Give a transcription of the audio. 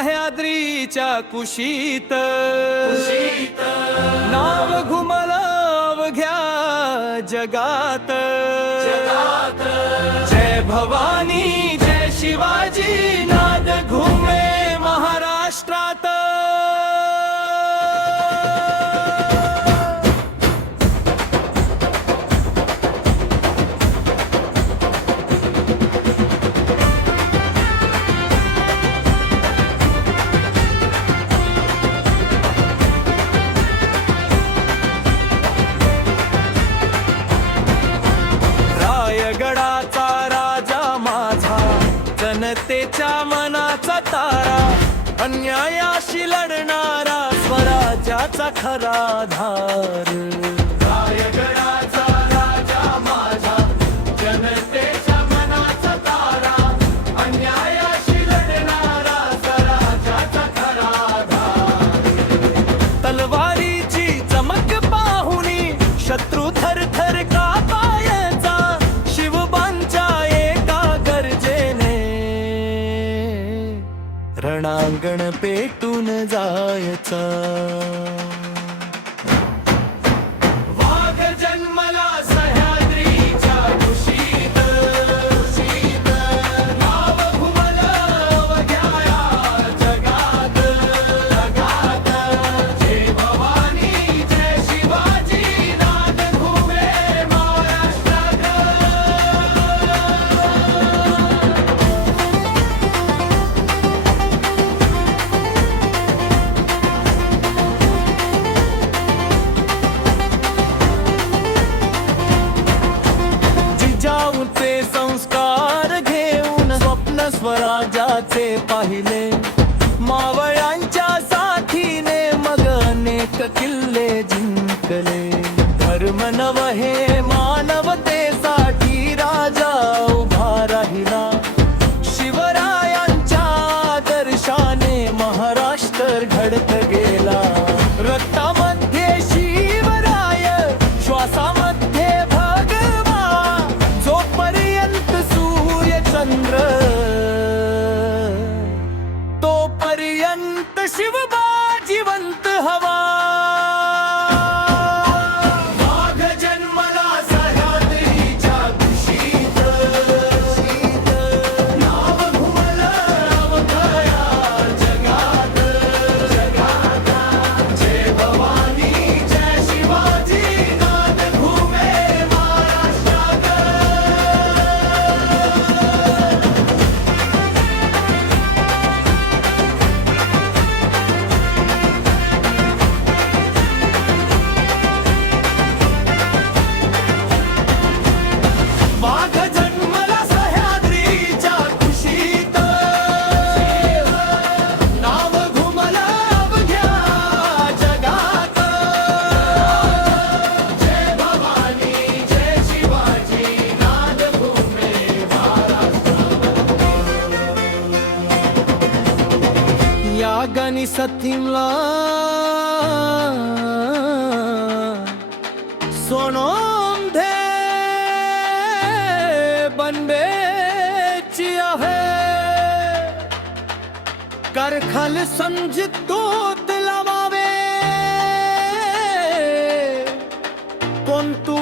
सह्याद्रीच्या कुशीत नाव घुमलं अवघ्या जगात जय भवानी जय शिवाजी नाद घुमे महाराष्ट्रात। रायगडाचा राजा माझा जनतेच्या मनाचा तारा, अन्यायाशी लढणारा स्वराज्याचा खरा आधार। रायगडाचा राजा माझा जनतेच्या मनाचा तारा, अन्यायाशी लढणारा स्वराज्याचा खरा आधार। तलवारीची चमक पाहुनी शत्रू थरथर कापायचा, शिवबांच्या एका गरजेने रणांगण पेटून जायचा। वाघ जन्मला सह्याद्रीच्या कुशीत, नाव घुमलं अवघ्या जगात। जय भवानी जय शिवाजी नाद घुमे महाराष्ट्रात। जिजाऊचे संस्कार घेऊन स्वप्न स्वराज्याचे पाहिले, मावळ्यांच्या साथीने मग अनेक किल्ले जिंकले। धर्म नवहे मानवतेसाठी राजा उभा राहिला, शिवरायांच्या आदर्शाने महाराष्ट्र घडत गेला। रक्तामध्ये शिवराय श्वासामध्ये भगवा, जोपर्यंत सूर्य चंद्र तोपर्यंत शिवबा जिवंत हवा। वाघ जन्मला सह्याद्रीच्या कुशीत, नाव घुमलं अवघ्या जगात। जय भवानी जय शिवाजी नाद घुमे महाराष्ट्रात। वाघ जन्मला सह्याद्रीच्या कुशीत, नाव घुमलं अवघ्या जगात। जय भवानी जय शिवाजी नाद घुमे महाराष्ट्रात। या गाणी सतीमला सोनोम दे बनबेची आहे, करखाल समजतोत लावावे, कोण तू